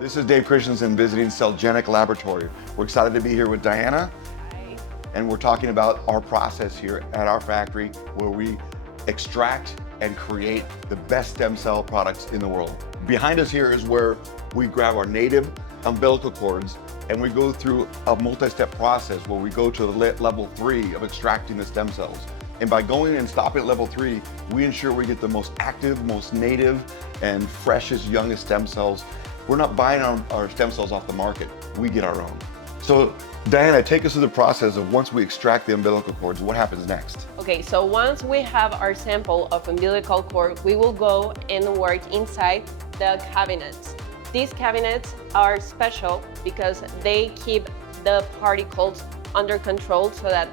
This is Dave Christensen visiting Cellgenic Laboratory. We're excited to be here with Diana. Hi. And we're talking about our process here at our factory where we extract and create the best stem cell products in the world. Behind us here is where we grab our native umbilical cords and we go through a multi-step process where we go to level 3 of extracting the stem cells. And by going and stopping at level 3, we ensure we get the most active, most native, and freshest, youngest stem cells. We're not buying our stem cells off the market, we get our own. So Diana, take us through the process of once we extract the umbilical cords, what happens next? Okay, so once we have our sample of umbilical cord, we will go and work inside the cabinets. These cabinets are special because they keep the particles under control so that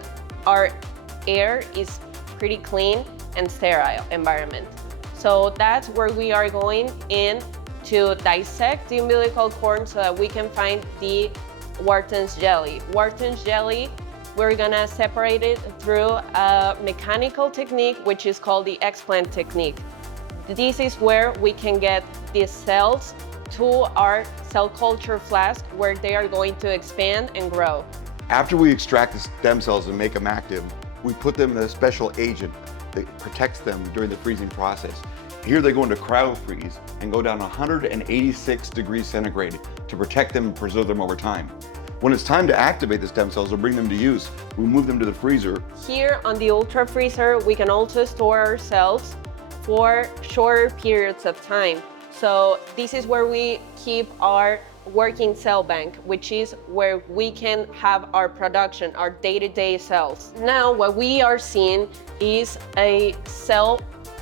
our air is pretty clean and sterile environment. So that's where we are going in to dissect the umbilical cord so that we can find the Wharton's jelly. Wharton's jelly, we're gonna separate it through a mechanical technique which is called the explant technique. This is where we can get these cells to our cell culture flask where they are going to expand and grow. After we extract the stem cells and make them active, we put them in a special agent that protects them during the freezing process. Here they go into cryo-freeze and go down 186 degrees centigrade to protect them and preserve them over time. When it's time to activate the stem cells or bring them to use, we move them to the freezer. Here on the ultra freezer, we can also store our cells for shorter periods of time. So this is where we keep our working cell bank, which is where we can have our production, our day-to-day cells. Now what we are seeing is a cell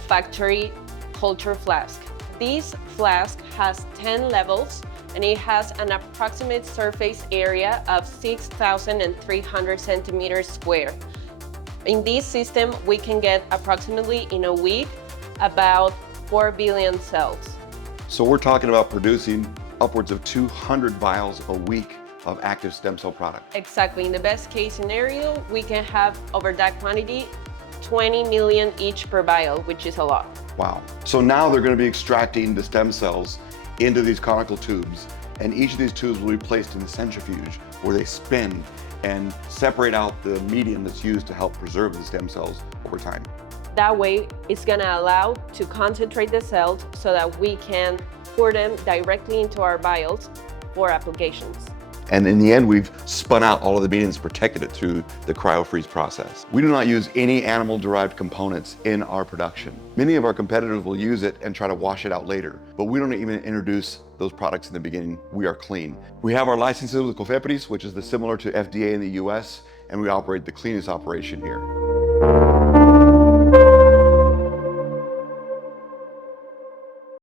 factory culture flask. This flask has 10 levels and it has an approximate surface area of 6,300 centimeters square. In this system, we can get approximately in a week about 4 billion cells. So we're talking about producing upwards of 200 vials a week of active stem cell product. Exactly. In the best case scenario, we can have over that quantity 20 million each per vial, which is a lot. Wow. So now they're going to be extracting the stem cells into these conical tubes, and each of these tubes will be placed in the centrifuge where they spin and separate out the medium that's used to help preserve the stem cells over time. That way, it's going to allow to concentrate the cells so that we can pour them directly into our vials for applications. And in the end, we've spun out all of the mediums, protected it through the cryo-freeze process. We do not use any animal-derived components in our production. Many of our competitors will use it and try to wash it out later, but we don't even introduce those products in the beginning. We are clean. We have our licenses with COFEPRIS, which is similar to FDA in the US, and we operate the cleanest operation here.